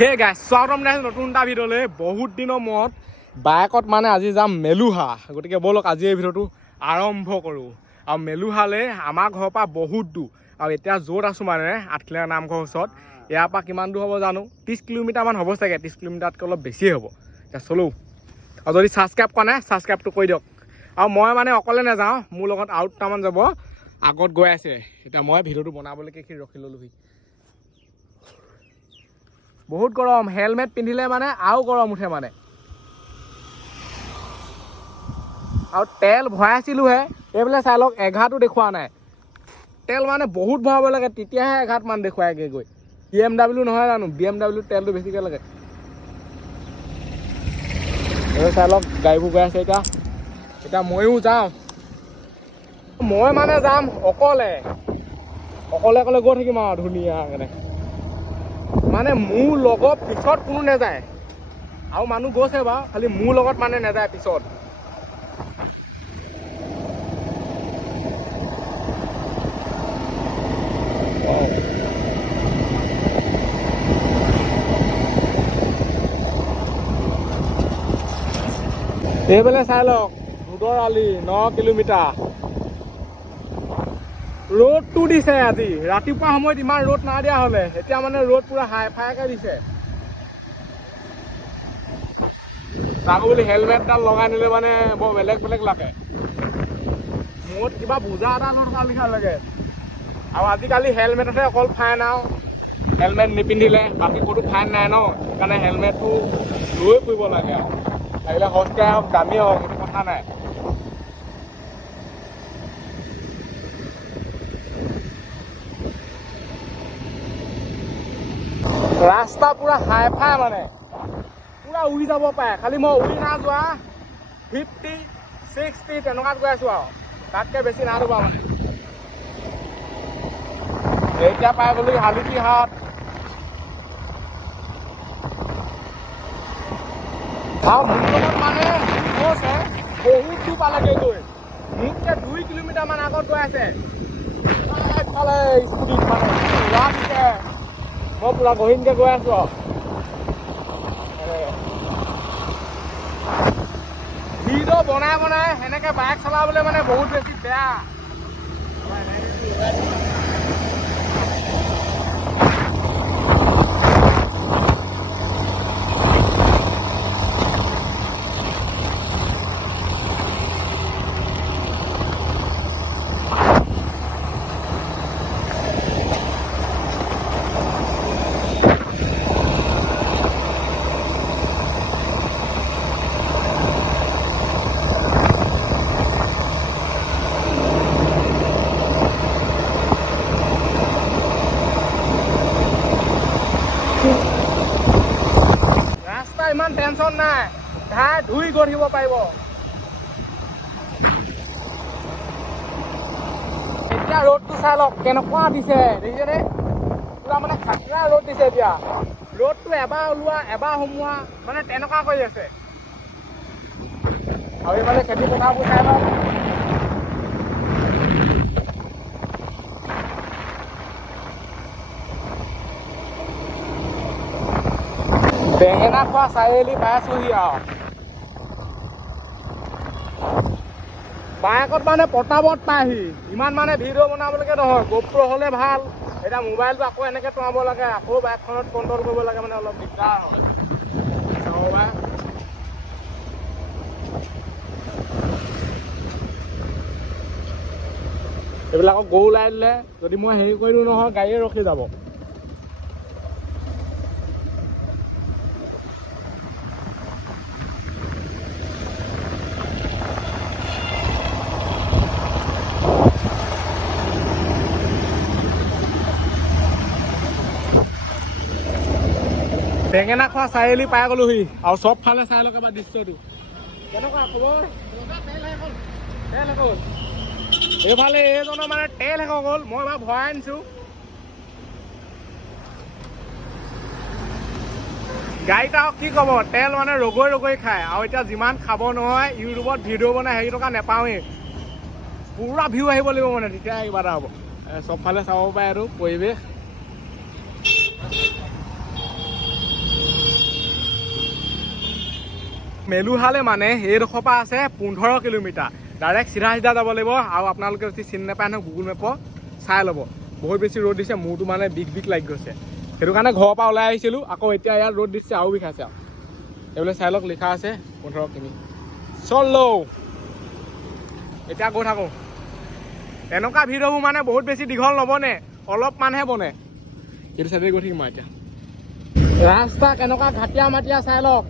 হে গাইছ স্বাগতম জনাইছোঁ নতুন এটা ভিডিঅ'লৈ। বহুত দিনৰ মূৰত বাইকত মানে আজি যাম মেলুহা। গতিকে ব'লক আজি এই ভিডিঅ'টো আৰম্ভ কৰোঁ। আৰু মেলুহালৈ আমাৰ ঘৰৰ পৰা বহুত দূৰ, আৰু এতিয়া য'ত আছোঁ মানে আঠখেলীয়া নামঘৰৰ ওচৰত, ইয়াৰ পৰা কিমান দূৰ হ'ব জানো, 30 কিলোমিটাৰমান হ'ব চাগে। 30 কিলোমিটাৰতকৈ অলপ বেছিয়ে হ'ব। এতিয়া চলোঁ। আৰু যদি ছাবস্ক্ৰাইব কৰা নাই ছাবস্ক্ৰাইবটো কৰি দিয়ক। আৰু মই মানে অকলে নাযাওঁ, মোৰ লগত আৰু দুটামান যাব, আগত গৈ আছে। এতিয়া মই ভিডিঅ'টো বনাবলৈকে ৰখি ল'লোহি। বহুত গৰম, হেলমেট পিন্ধিলে মানে আৰু গৰম উঠে মানে। আৰু তেল ভৰাইছিলোঁহে, এইফালে চাই লওক এঘাটো দেখুওৱা নাই। তেল মানে বহুত ভৰাব লাগে, তেতিয়াহে এঘাটমান দেখুৱাইগৈ গৈ। BMW নহয় জানো, BMW তেলটো বেছিকৈ লাগে। এই চাই লওক গাড়ীবোৰ গৈ আছে। এতিয়া ময়ো যাওঁ। মই মানে যাম অকলে অকলে গৈ থাকিম আৰু ধুনীয়াকৈ। মানে মোৰ লগত পিছত কোনো নাযায়, আৰু মানুহ গৈছে বাৰু, খালি মোৰ লগত মানে নাযায় পিছত। এইফালে চাই লওক দুদৰ আলি 9 কিলোমিটাৰ। ৰ'দটো দিছে আজি, ৰাতিপুৱা সময়ত ইমান ৰ'দ নাই দিয়া হ'লে, এতিয়া মানে ৰ'দ পুৰা হাই ফাইকৈ দিছে। তাকো বুলি হেলমেটডাল লগাই নিলে মানে বৰ বেলেগ লাগে। মূৰত কিবা বোজা এটা নথকা লিখা লাগে। আৰু আজিকালি হেলমেটতে অকল ফাইন, আৰু হেলমেট নিপিন্ধিলে বাকী ক'তো ফাইন নাই ন। সেইকাৰণে হেলমেটটো লৈ ফুৰিব লাগে। আৰু লাগিলে সস্তীয়া হওক দামী হওক সেইটো কথা নাই। ৰাস্তা পুৰা হাই ফাই মানে, পুৰা উৰি যাব পাৰে। খালি মই উৰি না যোৱা 50, 60 তেনেকুৱাত গৈ আছোঁ, আৰু তাতকৈ বেছি না যোৱা মানে। এতিয়া পাই গ'লো হালিকিহাট। আৰু মোৰ লগত মানে গৈছে বহুত দূৰ পালেগৈ গৈ, মোতকৈ 2 কিলোমিটাৰমান আগত গৈ আছে। একফালে স্কুটিত মানে দিছে, মই পুৰা গহীনকৈ গৈ আছোঁ। আৰু ভিডিঅ' বনাই সেনেকৈ বাইক চলাবলৈ মানে বহুত বেছি বেয়া। ৰাস্তা ইমান টেনচন নাই, ধাই ধুই গৈ থাকিব পাৰিব। এতিয়া ৰ'দটো চাই লওক কেনেকুৱা দিছে, দেখিছেনে? পুৰা মানে খাতৰা ৰ'দ দিছে এতিয়া। ৰ'দটো এবাৰ ওলোৱা এবাৰ সোমোৱা মানে তেনেকুৱা কৰি আছে। আৰু এইফালে খেতি পথাৰবোৰ চাই লওক। বেঙেনা খোৱা চাৰিআলি পাই আছোঁহি। আৰু বাইকত মানে পটাপট পায়হি, ইমান মানে ভিডিঅ' বনাবলৈকে নহয়। GoPro হ'লে ভাল। এতিয়া মোবাইলটো আকৌ এনেকৈ টৰাব লাগে, আকৌ বাইকখনত কণ্ট্ৰল কৰিব লাগে, মানে অলপ দিগদাৰ হয়। এইবিলাকক গৰু ওলাই দিলে, যদি মই হেৰি কৰি দিওঁ নহয় গাড়ীয়ে ৰখি যাব। বেঙেনা খোৱা চাৰিআলি পাই গ'লোহি, আৰু চবফালে চাই লওক এবাৰ দৃশ্যটো কেনেকুৱা খবৰ। তেল শেষ হ'ল। এইফালে এইজনৰ মানে তেল শেষ হ'ল, মই এবাৰ ভৰাই আনিছোঁ। গাড়ীত আৰু কি ক'ব, তেল মানে ৰগৈ খায়। আৰু এতিয়া যিমান খাব নহয়, ইউটিউবত ভিডিঅ' বনাই হেৰি টকা নেপাওঁৱেই। পুৰা ভিউ আহিব লাগিব মানে, তেতিয়া কিবা এটা হ'ব। চবফালে চাব পাৰে আৰু পৰিৱেশ। মেলুহালে মানে এইডোখৰ পৰা আছে 15 কিলোমিটাৰ ডাইৰেক্ট চিধা যাব লাগিব আৰু আপোনালোকে যদি চিনি নাপায় নহয় গুগল মেপৰ চাই ল'ব বহুত বেছি ৰ'দ দিছে মূৰটো মানে বিষ লাগি গৈছে সেইটো কাৰণে ঘৰৰ পৰা ওলাই আহিছিলোঁ আকৌ এতিয়া ইয়াত ৰ'দ দিছে আৰু বিষাইছে আৰু এইবোলে চাই লওক লিখা আছে 15 কিমি চলো এতিয়া গৈ থাকোঁ এনেকুৱা ভিডিঅ'বোৰ মানে বহুত বেছি দীঘল নবনে অলপমানহে বনে এইটো চাইডে গৈ থাকিম মই এতিয়া ৰাস্তা কেনেকুৱা ঘাটিয়া মাটিয়া চাই লওক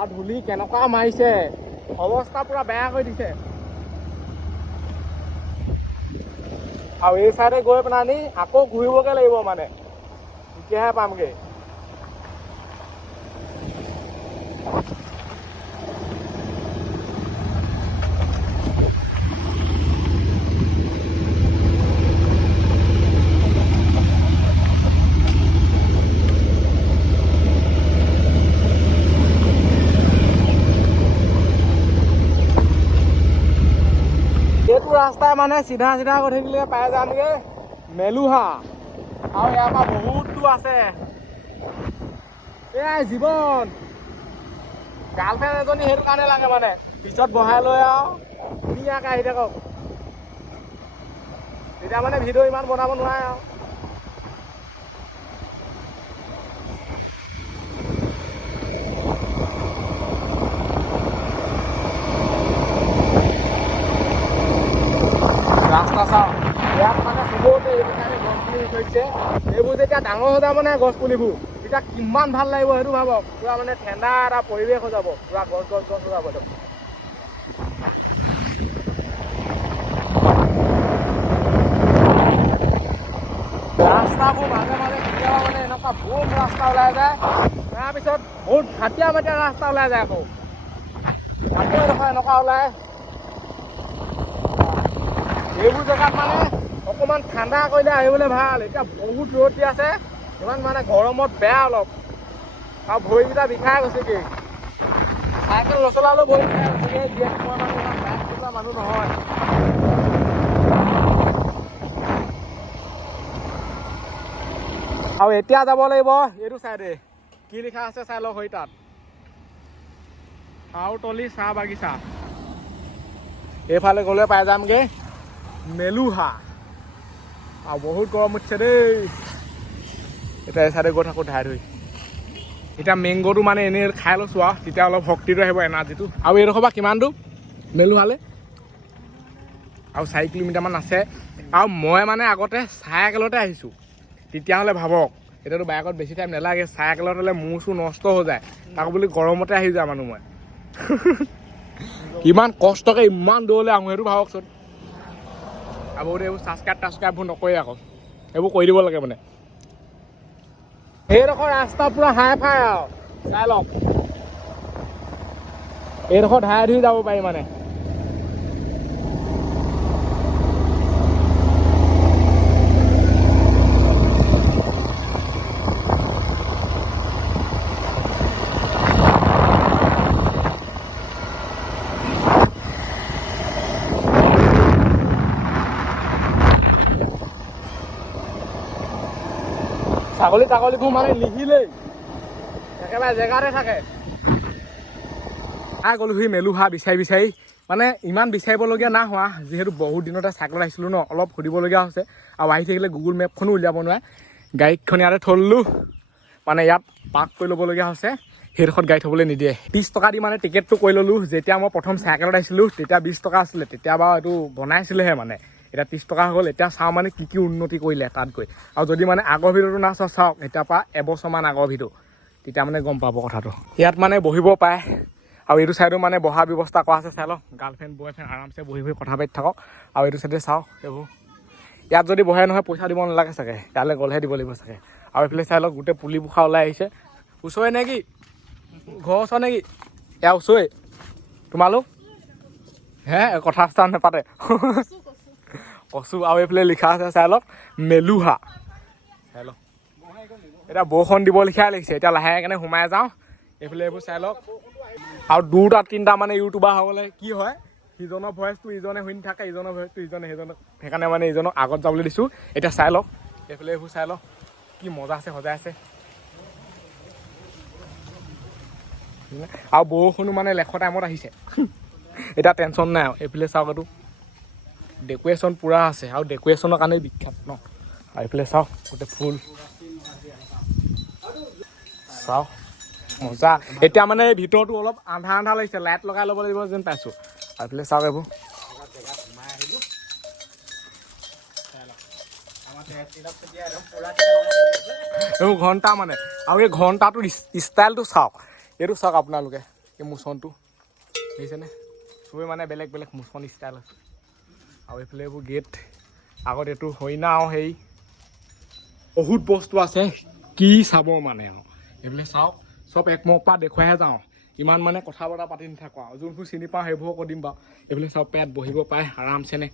আৰু ধূলি কেনেকুৱা মাৰিছে অৱস্থা পুৰা বেয়া কৰি দিছে আৰু এই চাইডে গৈ পেলাই আকৌ ঘূৰিবগে লাগিব মানে তেতিয়াহে পামগে এইটো ৰাস্তাই মানে চিধা গৈ থাকিলে পাই যামগে মেলুহা আৰু ইয়াৰ পৰা বহুত দূৰ আছে এয়াই জীৱন গাৰ্লফ্ৰেণ্ড এজনী সেইটো কাৰণে লাগে মানে পিছত বহাই লৈ আৰু ধুনীয়াকৈ আহি থাকক তেতিয়া মানে ভিডিঅ' ইমান বনাব নোৱাৰে আৰু ৰাস্তা চাওঁ ইয়াত মানে চবতে এইবোৰ গছ পুলি থৈছে এইবোৰ যেতিয়া ডাঙৰ হৈ যাব মানে গছ পুলিবোৰ তেতিয়া কিমান ভাল লাগিব সেইটো ভাবক পুৰা মানে ঠাণ্ডা এটা পৰিৱেশ হৈ যাব পুৰা গছ হৈ যাব ৰাস্তাবোৰ মাজে কেতিয়াবা মানে এনেকুৱা বহুত ৰাস্তা ওলাই যায় তাৰপিছত বহুত ঘাটিয়া মাটিয়া ৰাস্তা ওলাই যায় আকৌ এনেকুৱা ওলাই এইবোৰ জেগাত মানে অকণমান ঠাণ্ডা কৰিলে আহিবলৈ ভাল এতিয়া বহুত ৰ'দ দি আছে ইমান মানে গৰমত বেয়া অলপ আৰু ভৰিকেইটা বিষাই গৈছেগৈ চাইকেল নচলালেও ভৰি বিষাই গৈছেগৈ যিহেতু মই মানে ইমান বাইক চলোৱা মানুহ নহয় আৰু এতিয়া যাব লাগিব এইটো চাইডে কি লিখা আছে চাই লওক হৈ তাত হাউতলি চাহ বাগিচা এইফালে গ'লে পাই যামগে মেলুহা আৰু বহুত গৰম উঠিছে দেই এতিয়া এই চাইডে গৈ থাকোঁ ধাই ধুই এতিয়া মেংগ'টো মানে এনেই খাই লৈছোঁ আৰু তেতিয়া অলপ শক্তিটো আহিব এনাৰ্জিটো আৰু এইডোখৰ পৰা কিমান দূৰ মেলুহালে আৰু 4 কিলোমিটাৰমান আছে আৰু মই মানে আগতে চাইকেলতে আহিছোঁ তেতিয়াহ'লে ভাবক এতিয়াতো বাইকত বেছি টাইম নালাগে চাইকেলত হ'লে মূৰ চুৰ নষ্ট হৈ যায় তাকো বুলি গৰমতে আহি যায় মানুহ মই ইমান কষ্টকে ইমান দূৰলৈ আহোঁ সেইটো ভাবকচোন আৰু এইবোৰ ছাবস্ক্ৰাইববোৰ নকৰে আকৌ এইবোৰ কৰি দিব লাগে মানে এইডোখৰ ৰাস্তা পুৰা হাই ফাই আৰু চাই লওক এইডোখৰ ধাই ধুই যাব পাৰি মানে ছাগলীবোৰ মানে নিহিলেই একেবাৰে জেগাতে থাকে গ'লোহি মেলুহা বিচাৰি মানে ইমান বিচাৰিবলগীয়া নাই হোৱা যিহেতু বহুত দিনতে চাইকেলত আহিছিলোঁ ন অলপ সুধিবলগীয়া হৈছে আৰু আহি থাকিলে গুগল মেপখনো উলিয়াব নোৱাৰে গাড়ীখন ইয়াতে থ'লোঁ মানে ইয়াত পাৰ্ক কৰি ল'বলগীয়া হৈছে সেইডোখৰত গাড়ী থ'বলৈ নিদিয়ে 30 টকা দি মানে টিকেটটো কৰি ল'লোঁ যেতিয়া মই প্ৰথম চাইকেলত আহিছিলোঁ তেতিয়া 20 টকা আছিলে তেতিয়া বাৰু এইটো বনাইছিলেহে মানে এতিয়া 30 টকা হৈ গ'ল এতিয়া চাওঁ মানে কি উন্নতি কৰিলে তাত গৈ আৰু যদি মানে আগৰ ভিডিঅ'টো না চাওক এতিয়াৰ পৰা এবছৰমান আগৰ ভিডিঅ' তেতিয়া মানে গম পাব কথাটো ইয়াত মানে বহিব পাৰে আৰু এইটো চাইডো মানে বহাৰ ব্যৱস্থা কৰা আছে চাই লওক গাৰ্লফ্ৰেণ্ড বয়ফ্ৰেণ্ড আৰামছে বহি কথা পাতি থাকক আৰু এইটো চাইডে চাওক এইবোৰ ইয়াত যদি বহে নহয় পইচা দিব নালাগে চাগে ইয়ালৈ গ'লেহে দিব লাগিব চাগে আৰু এইফালে চাই লওক গোটেই পুলি পোখা ওলাই আহিছে ওচৰে নে কি ঘৰ ওচৰ নেকি ইয়াৰ ওচৰে তোমালোক হে কথা নাপাতে কচু আৰু এইফালে লিখা আছে চাই লওক মেলুহা চাই লওক এতিয়া বৰষুণ দিব লিখাই লাগিছে এতিয়া লাহেকৈ সোমাই যাওঁ এইফালে এইবোৰ চাই লওক আৰু 2-3টা মানে ইউটিউবাৰ হ'বলৈ কি হয় সিজনৰ ভইচটো ইজনে শুনি থাকে ইজনৰ ভইচটো ইজনে সেইজনক সেইকাৰণে মানে ইজনক আগত যাবলৈ দিছোঁ এতিয়া চাই লওক এইফালে এইবোৰ চাই লওক কি মজা আছে সজাই আছে আৰু বৰষুণো মানে লেখৰ টাইমত আহিছে এতিয়া টেনশ্যন নাই আৰু এইফালে চাওক এইটো ডেক'ৰেশ্যন পূৰা আছে আৰু ডেক'ৰেশ্যনৰ কাৰণে বিখ্যাত ন আৰু এইফালে চাওক গোটেই ফুল চাওক মজা এতিয়া মানে ভিতৰতো অলপ আন্ধা লাগিছে লাইট লগাই ল'ব লাগিব যেন পাইছোঁ আৰু এইফালে চাওক এইবোৰ এইবোৰ ঘণ্টা মানে আৰু এই ঘণ্টাটোৰ ষ্টাইলটো চাওক এইটো চাওক আপোনালোকে এই মোচনটো দেখিছেনে চবেই মানে বেলেগ বেলেগ মোচন ষ্টাইল আছে আৰু এইফালে এইবোৰ গেট আগত এইটো হৰিণা আৰু হেৰি বহুত বস্তু আছে কি চাব মানে আৰু এইফালে চাওক চব একমুখৰ পৰা দেখুৱাইহে যাওঁ ইমান মানে কথা বতৰা পাতি নাথাকোঁ আৰু যোনবোৰ চিনি পাওঁ সেইবোৰো কৈ দিম বাৰু এইফালে চাওক পেট বহিব পাৰে আৰামছেনে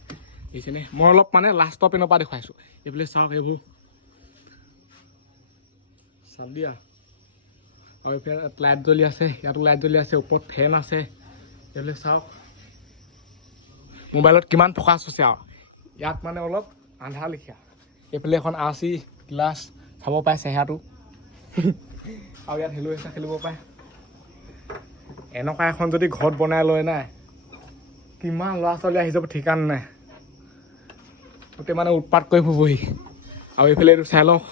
দেখিছেনে মই অলপ মানে লাষ্টৰ পিনৰ পৰা দেখুৱাইছোঁ এইফালে চাওক এইবোৰ চাব দিয়া আৰু এইফালে লাইট জ্বলি আছে ইয়াতো লাইট জ্বলি আছে ওপৰত ফেন আছে এইফালে চাওক মোবাইলত কিমান ফ'কাছ হৈছে আৰু ইয়াত মানে অলপ আন্ধা লিখীয়া এইফালে এখন AC গ্লাছ খাব পাৰে চেহেৰাটো আৰু ইয়াত হেলুৱেচা খেলিব পাৰে এনেকুৱা এখন যদি ঘৰত বনাই লয় নাই কিমান ল'ৰা ছোৱালী আহি যাব ঠিকান নাই গোটেই মানে উৎপাত কৰি ফুবহি আৰু এইফালে এইটো চাই লওক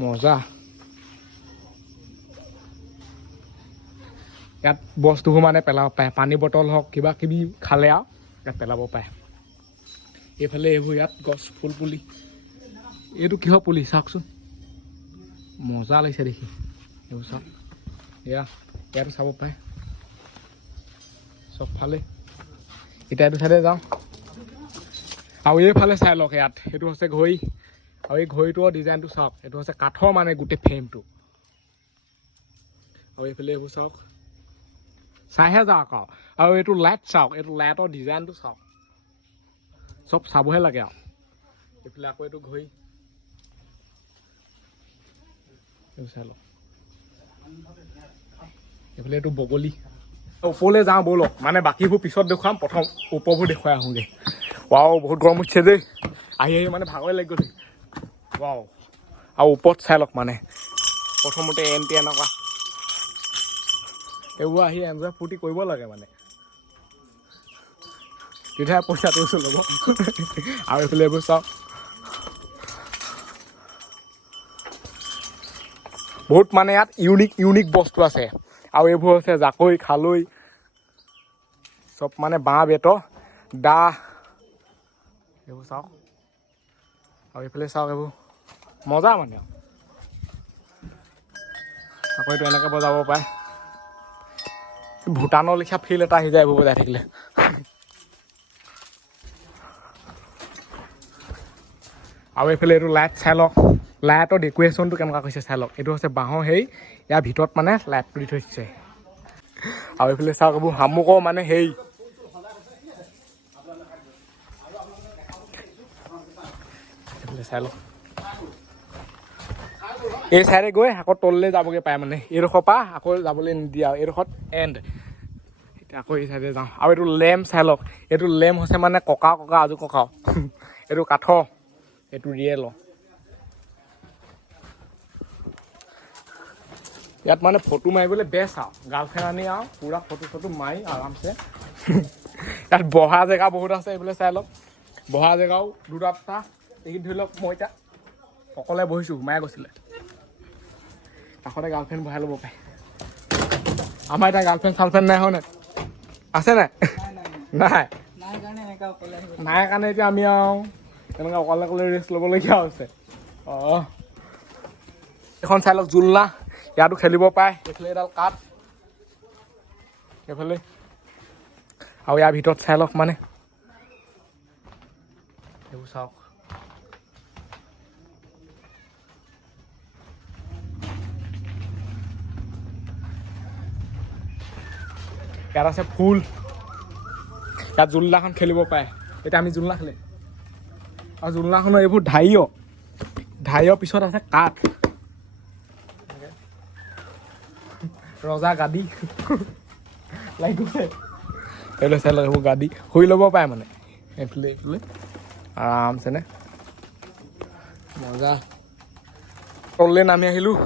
মজা ইয়াত বস্তুবোৰ মানে পেলাব পাৰে পানী বটল হওক কিবা কিবি খালে আৰু ইয়াত পেলাব পাৰে এইফালে এইবোৰ ইয়াত গছ ফুল পুলি এইটো কিহৰ পুলি চাওকচোন মজা লাগিছে দেখি এইবোৰ চাওক ইয়াতো চাব পাৰে চবফালে এতিয়া এইটো চাইডে যাওঁ আৰু এইফালে চাই লওক ইয়াত এইটো হৈছে ঘড়ী আৰু এই ঘড়ীটোৰ ডিজাইনটো চাওক এইটো হৈছে কাঠৰ মানে গোটেই ফ্ৰেমটো আৰু এইফালে এইবোৰ চাওক চাইহে যাওক আৰু এইটো লাইট চাওক এইটো লাইটৰ ডিজাইনটো চাওক চব চাবহে লাগে আৰু এইফালে আকৌ এইটো ঘড়ী এইবোৰ চাই লওক এইফালে এইটো বগলী ওপৰলৈ যাওঁ ব'লক মানে বাকীবোৰ পিছত দেখুৱাম প্ৰথম ওপৰবোৰ দেখুৱাই আহোঁগৈ ৱাও বহুত গৰম উঠিছে দেই আহি মানে ভাগৰে লাগি গৈছে ৱাও আৰু ওপৰত চাই লওক মানে প্ৰথমতে এণ্টি এনেকুৱা এইবোৰ আহি এনজয় ফূৰ্তি কৰিব লাগে মানে তেতিয়াহে পইচাটো ল'ব আৰু এইফালে এইবোৰ চাওক বহুত মানে ইয়াত ইউনিক বস্তু আছে আৰু এইবোৰ হৈছে জাকৈ খালৈ চব মানে বাঁহ বেতৰ দা এইবোৰ চাওক আৰু এইফালে চাওক এইবোৰ মজা মানে আকৌ এইটো এনেকৈ বজাব পাৰে ভূটানৰ লেখীয়া ফিল এটা আহি যায় এইবোৰ বজাই থাকিলে আৰু এইফালে এইটো লাইট চাই লওক লাইটৰ ডেক'ৰেশ্যনটো কেনেকুৱা কৈছে চাই লওক এইটো হৈছে বাঁহৰ হেৰি ইয়াৰ ভিতৰত মানে লাইটটো দি থৈছে আৰু এইফালে চাওক এইবোৰ শামুকৰ মানে হেৰি এইফালে চাই লওক এই চাইডে গৈ আকৌ তললৈ যাবগৈ পায় মানে এইডোখৰ পৰা আকৌ যাবলৈ নিদিয়ে আৰু এইডোখৰত এণ্ড এতিয়া আকৌ এই চাইডে যাওঁ আৰু এইটো লেম্প চাই লওক এইটো লেম্প হৈছে মানে ককা আজু ককাও এইটো কাঠৰ এইটো ৰিয়েল ইয়াত মানে ফটো মাৰিবলৈ বেষ্ট আৰু গাৰ্লফ্ৰেণ্ড আনি আৰু পূৰা ফটো মাৰি আৰামছে ইয়াত বহা জেগা বহুত আছে এইফালে চাই লওক বহা জেগাও দুটা এইখিনি ধৰি লওক মই এতিয়া অকলে বহিছোঁ সোমাই গৈছিলে কাষতে গাৰ্লফ্ৰেণ্ড বহাই ল'ব পাৰে আমাৰ এতিয়া চাৰ্লফ্ৰেণ্ড নাই হয় নাই আছে নাই নাই কাৰণে এতিয়া আমি আৰু এনেকৈ অকলে ৰেষ্ট ল'বলগীয়া হৈছে এইখন চাই লওক জোলনা ইয়াতো খেলিব পাৰে এইফালে এডাল কাঠ এইফালে আৰু ইয়াৰ ভিতৰত চাই লওক মানে এইবোৰ চাওক ইয়াত আছে ফুল ইয়াত জোলনাখন খেলিব পাৰে এতিয়া আমি জোলনা খেলিম আৰু জোলনাখনৰ এইবোৰ ঢাৰিৰ পিছত আছে কাঠ ৰজা গাদী লাগি গৈছে এইফালে চাই লওক এইবোৰ গাদী শুই ল'ব পাৰে মানে এইফালে আৰামছেনে মজা তললৈ নামি আহিলোঁ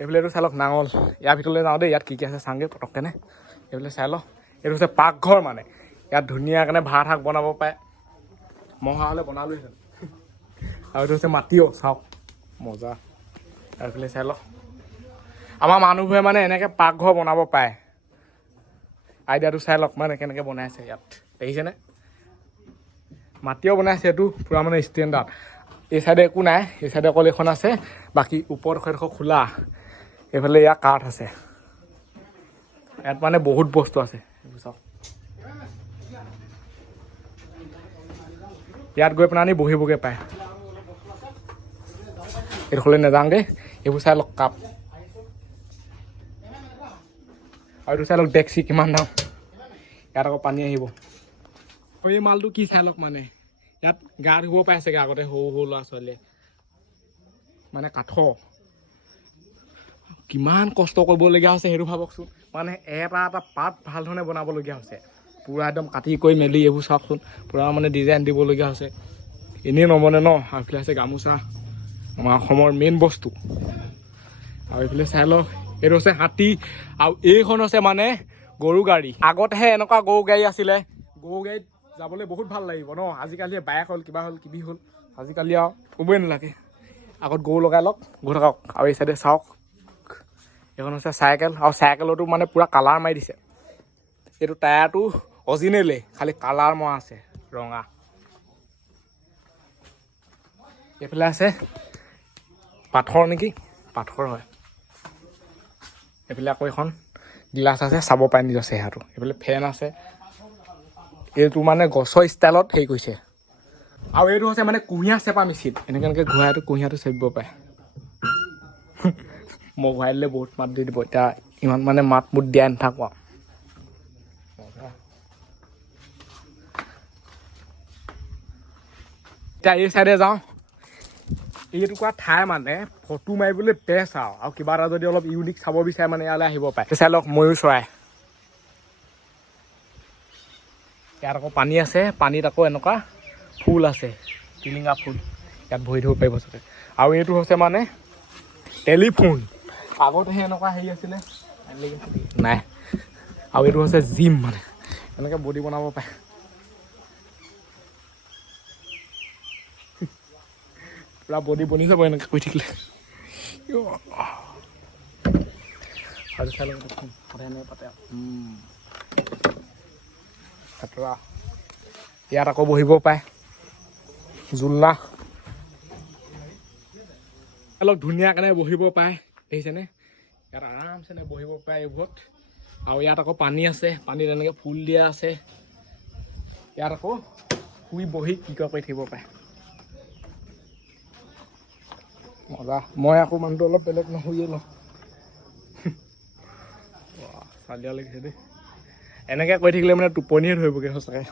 এইফালে এইটো চাই লওক নাঙল ইয়াৰ ভিতৰলৈ যাওঁ দেই ইয়াত কি আছে চাওঁগৈ পটককেনে এইফালে চাই লওক এইটো হৈছে পাকঘৰ মানে ইয়াত ধুনীয়াকৈ ভাত শাক বনাব পাৰে মই অহা হ'লে বনালোহেঁতেন আৰু এইটো হৈছে মাটিও চাওক মজা এইফালে চাই লওক আমাৰ মানুহবোৰে মানে এনেকৈ পাকঘৰ বনাব পাৰে আইডিয়াটো চাই লওক মানে কেনেকৈ বনাইছে ইয়াত দেখিছেনে মাটিও বনাইছে এইটো পূৰা মানে ষ্টেণ্ডাৰ্ড এই চাইডে একো নাই এই চাইডে অকল এখন আছে বাকী ওপৰত এডোখৰ খোলা এইফালে ইয়াৰ কাঠ আছে ইয়াত মানে বহুত বস্তু আছে চাওক ইয়াত গৈ পেলাই বহিবগৈ পায় এইডোখৰলৈ নাযাওঁগৈ এইবোৰ চাই লওক কাপ আৰু এইটো চাই লওক ডেক্সি কিমান দাম ইয়াত আকৌ পানী আহিব আৰু এই মালটো কি চাই লওক মানে ইয়াত গা ধুব পাইছেগৈ আগতে সৰু সৰু ল'ৰা ছোৱালীয়ে মানে কাঠৰ কিমান কষ্ট কৰিবলগীয়া হৈছে সেইটো ভাবকচোন মানে এটা এটা পাত ভাল ধৰণে বনাবলগীয়া হৈছে পূৰা একদম কাটি কৰি মেলি এইবোৰ চাওকচোন পূৰা মানে ডিজাইন দিবলগীয়া হৈছে এনেই নবনে ন এইফালে আছে গামোচা আমাৰ অসমৰ মেইন বস্তু আৰু এইফালে চাই লওক এইটো হৈছে হাতী আৰু এইখন হৈছে মানে গৰু গাড়ী আগতেহে এনেকুৱা গৰু গাড়ী আছিলে গৰু গাড়ীত যাবলৈ বহুত ভাল লাগিব ন আজিকালি বাইক হ'ল কিবা হ'ল কিবি হ'ল আজিকালি আৰু ক'বই নালাগে আগত গৰু লগাই লওক গৈ থাকক আৰু এই চাইডে চাওক এইখন হৈছে চাইকেল আৰু চাইকেলতো মানে পূৰা কালাৰ মাৰি দিছে এইটো টায়াৰটো অৰিজিনেলেই খালি কালাৰ মৰা আছে ৰঙা এইফালে আছে পাথৰ নেকি পাথৰ হয় এইফালে আকৌ এখন গিলাচ আছে চাব পাৰে নিজৰ চেহেৰাটো এইফালে ফেন আছে এইটো মানে গছৰ ষ্টাইলত হেৰি কৰিছে আৰু এইটো হৈছে মানে কুঁহিয়াৰ চেপা মেচিন এনেকৈ ঘূৰাইটো কুঁহিয়াৰটো চেপিব পাৰে মই ঘূৰাই দিলে বহুত মাত দি দিব এতিয়া ইমান মানে মাত মুত দিয়াই নাথাকোঁ আৰু এতিয়া এই চাইডে যাওঁ এইটুকুৰা ঠাই মানে ফটো মাৰিবলৈ বেষ্ট আৰু কিবা এটা যদি অলপ ইউনিক চাব বিচাৰে মানে ইয়ালৈ আহিব পাৰে চাই লওক ময়ূৰ চৰাই ইয়াত আকৌ পানী আছে পানীত আকৌ এনেকুৱা ফুল আছে টিলিঙা ফুল ইয়াত ভৰি ধৰিব পাৰিব চাগে আৰু এইটো হৈছে মানে টেলিফোন আগতেহে এনেকুৱা হেৰি আছিলে নাই আৰু এইটো হৈছে জিম মানে এনেকৈ বডি বনাব পাৰে পূৰা বডি বনি যাব এনেকৈ কৰি থাকিলে আৰু চাই লওক সদায় এনেকৈ পাতে খাতৰা ইয়াত আকৌ বহিব পাৰে জোলনা অলপ ধুনীয়াকৈ বহিব পাৰে দেখিছেনে ইয়াত আৰামছে বহিব পাৰে এইবোৰত আৰু ইয়াত আকৌ পানী আছে পানীত এনেকৈ ফুল দিয়া আছে ইয়াত আকৌ শুই বহি কি কৰি থাকিব পাৰে মজা মই আকৌ মানুহটো অলপ বেলেগ নহয়ে লওঁ চালিয়া লাগিছে দেই এনেকৈ কৰি থাকিলে মানে টোপনিয়ে ধৰিবগৈ সঁচাকৈ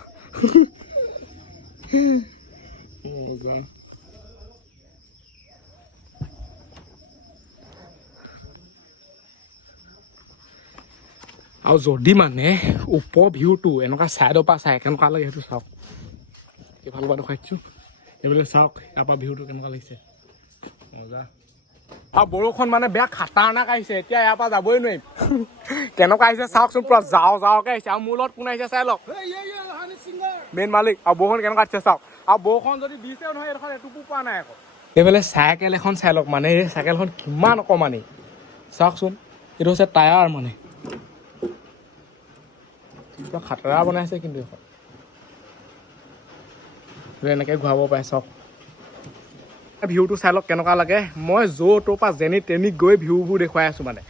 মজা আৰু যদি মানে ওপৰ ভিউটো এনেকুৱা ছাইডৰ পৰা চাই কেনেকুৱা লাগে সেইটো চাওক এইফালৰ পৰা দেখুৱাইছোঁ এইফালে চাওক ইয়াৰ পৰা ভিউটো কেনেকুৱা লাগিছে মজা আৰু বৰষুণ মানে বেয়া খাতাৰনাক আহিছে এতিয়া ইয়াৰ পৰা যাবই নোৱাৰিম কেনেকুৱা আহিছে চাওকচোন পূৰা যাওঁকৈ আহিছে আৰু মোৰ লগত কোন আহিছে চাই লওক মেইন মালিক আৰু বৰষুণ কেনেকুৱা আহিছে চাওক আৰু বৰষুণ যদি দিছেও নহয় এইডোখৰ এটুকু পোৱা নাই আকৌ এইফালে চাইকেল এখন চাই লওক মানে এই চাইকেলখন কিমান অকণমানি চাওকচোন এইটো হৈছে টায়াৰ মানে কিবা খাতৰা বনাইছে কিন্তু এখন এনেকৈ ঘূৰাব পাৰে চাওক ভিউটো চাই লওক কেনেকুৱা লাগে মই য'ৰ তোৰ পৰা যেনি তেনি গৈ ভিউবোৰ দেখুৱাই আছোঁ মানে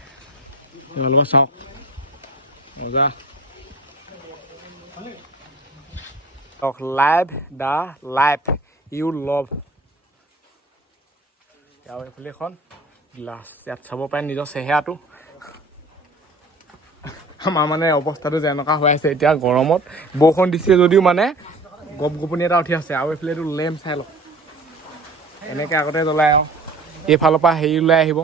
চাওক মজা চাওক live the life you love আৰু এইফালে এখন গ্লাছ ইয়াত চাব পাৰে নিজৰ চেহেৰাটো আমাৰ মানে অৱস্থাটো যেনেকুৱা হৈ আছে এতিয়া গৰমত বৰষুণ দিছে যদিও মানে গপ গপনি এটা উঠি আছে আৰু এইফালে এইটো লেম্প চাই লওক এনেকৈ আগতে জ্বলাই আৰু এইফালৰ পৰা হেৰি ওলাই আহিব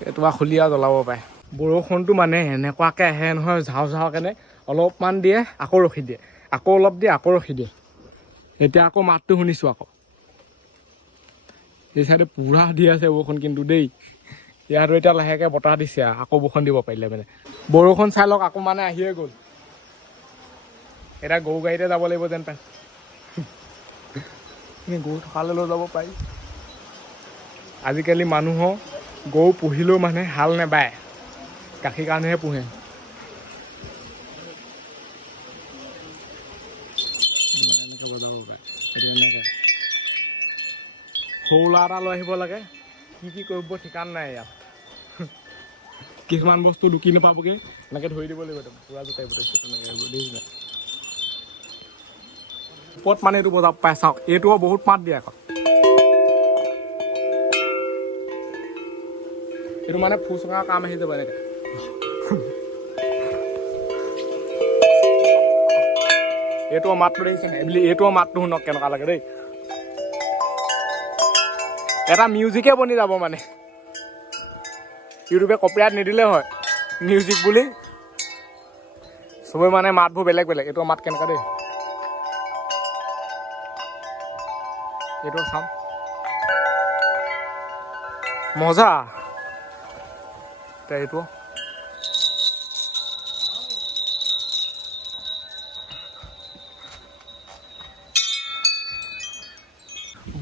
এইটো পৰা খুলি আৰু জ্বলাব পাৰে বৰষুণটো মানে এনেকুৱাকৈ আহে নহয় ঝাওকেনে অলপমান দিয়ে আকৌ ৰখি দিয়ে আকৌ অলপ দিয়ে আকৌ ৰখি দিয়ে এতিয়া আকৌ মাতটো শুনিছোঁ আকৌ এই চাইডে পূৰা দি আছে বৰষুণ কিন্তু দেই ইয়াতো এতিয়া লাহেকৈ বতাহ দিছে আকৌ বৰষুণ দিব পাৰিলে মানে বৰষুণ চাই লওক আকৌ মানে আহিয়ে গ'ল এতিয়া গৰু গাড়ীতে যাব লাগিব যেন পাইছোঁ গৰু থকালৈ লৈ যাব পাৰি আজিকালি মানুহৰ গৰু পুহিলেও মানে হাল নেবায় গাখীৰ কাৰণেহে পোহে সৰু ল'ৰা এটা লৈ আহিব লাগে কি কৰিব ঠিকান নাই ইয়াত কিছুমান বস্তু লুকি নাপাবগৈ এনেকৈ ধৰি দিব লাগিব পুৰা জোকাৰিব তেনেকৈ দেখিছে ওপৰত মানে এইটো বজাব পাই চাওক এইটোও বহুত মাত দিয়ে আকৌ এইটো মানে ফুচকা কাম আহি যাব এনেকৈ এইটোও মাতটো দেখিছে বুলি এইটোও মাতটো শুনক কেনেকুৱা লাগে দেই এটা মিউজিকে বনি যাব মানে ইউটিউবে কপিৰাইট নিদিলে হয় মিউজিক বুলি চবে মানে মাতবোৰ বেলেগ বেলেগ এইটো মাত কেনেকুৱা দেই এইটো চাম মজা এতিয়া এইটো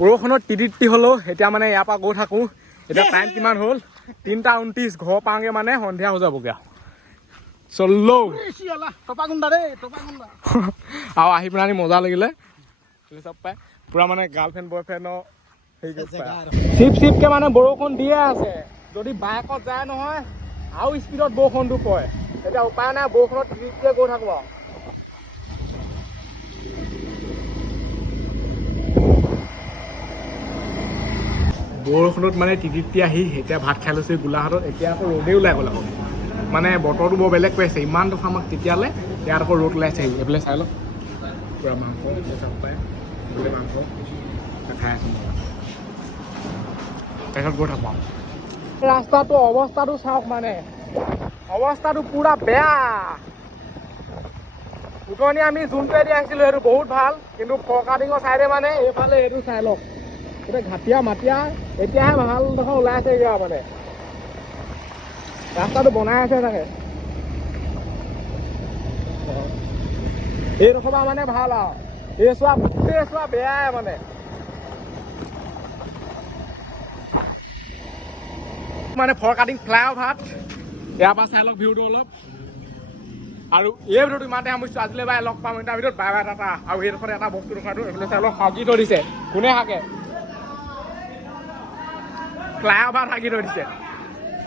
বৰষুণত তিতি হ'লেও এতিয়া মানে ইয়াৰ পৰা গৈ থাকোঁ এতিয়া টাইম কিমান হ'ল 3:29 ঘৰ পাওঁগৈ মানে সন্ধিয়া হৈ যাবগৈ চল্লো আৰু আহি পেলাই মজা লাগিলে চব পাই পুৰা মানে গাৰ্লফ্ৰেণ্ড বয়ফ্ৰেণ্ডৰ হেৰি চিপকৈ মানে বৰষুণ দিয়ে আছে যদি বাইকত যায় নহয় আৰু স্পীডত বৰষুণটো পৰে এতিয়া উপায় নাই বৰষুণত তিতিয়ে গৈ থাকোঁ আৰু বৰষুণত মানে তিতি আহি এতিয়া ভাত খাই লৈছোঁ গোলাঘাটত এতিয়া আকৌ ৰ'দেই ওলাই গ'ল আকৌ মানে বতৰটো বৰ বেলেগ কৰি আছে ইমান দফা আমাক তেতিয়ালে ইয়াত আকৌ ৰ'দ ওলাইছে এইফালে চাই লওক পূৰা মাংস পায় বোলে মাংস খাই আছোঁ তাৰপিছত গৈ থাকোঁ ৰাস্তাটো অৱস্থাটো চাওক মানে অৱস্থাটো পূৰা বেয়া উঠনি আমি যোনটোৱেদি আহিছিলোঁ সেইটো বহুত ভাল কিন্তু ফৰকাটিঙৰ চাইডে মানে এইফালে এইটো চাই লওক গোটেই ঘাটিয়া মাটিয়া এতিয়াহে ভাল দেখোন ওলাই আছে মানে ৰাস্তাটো বনাই আছে চাগে এইডোখৰ পৰা মানে ভাল আৰু এই চোৱা গোটেই চোৱা বেয়াই মানে ফৰকাটিং ফ্লাইঅভাৰ ইয়াৰ পৰা চাই লওক ভিউটো অলপ আৰু এই ভিডিঅ'টো ইমানতে সামৰিছোঁ আজিলৈ বাই লগ পাম তাৰ ভিতৰত বাই বাই টাটা আৰু এইডোখৰতে এটা বস্তু দেখাটো এইফালে চাই লওক হাগি থৈ দিছে কোনে হাগে ফ্লাইঅভাৰ হাগি থৈ দিছে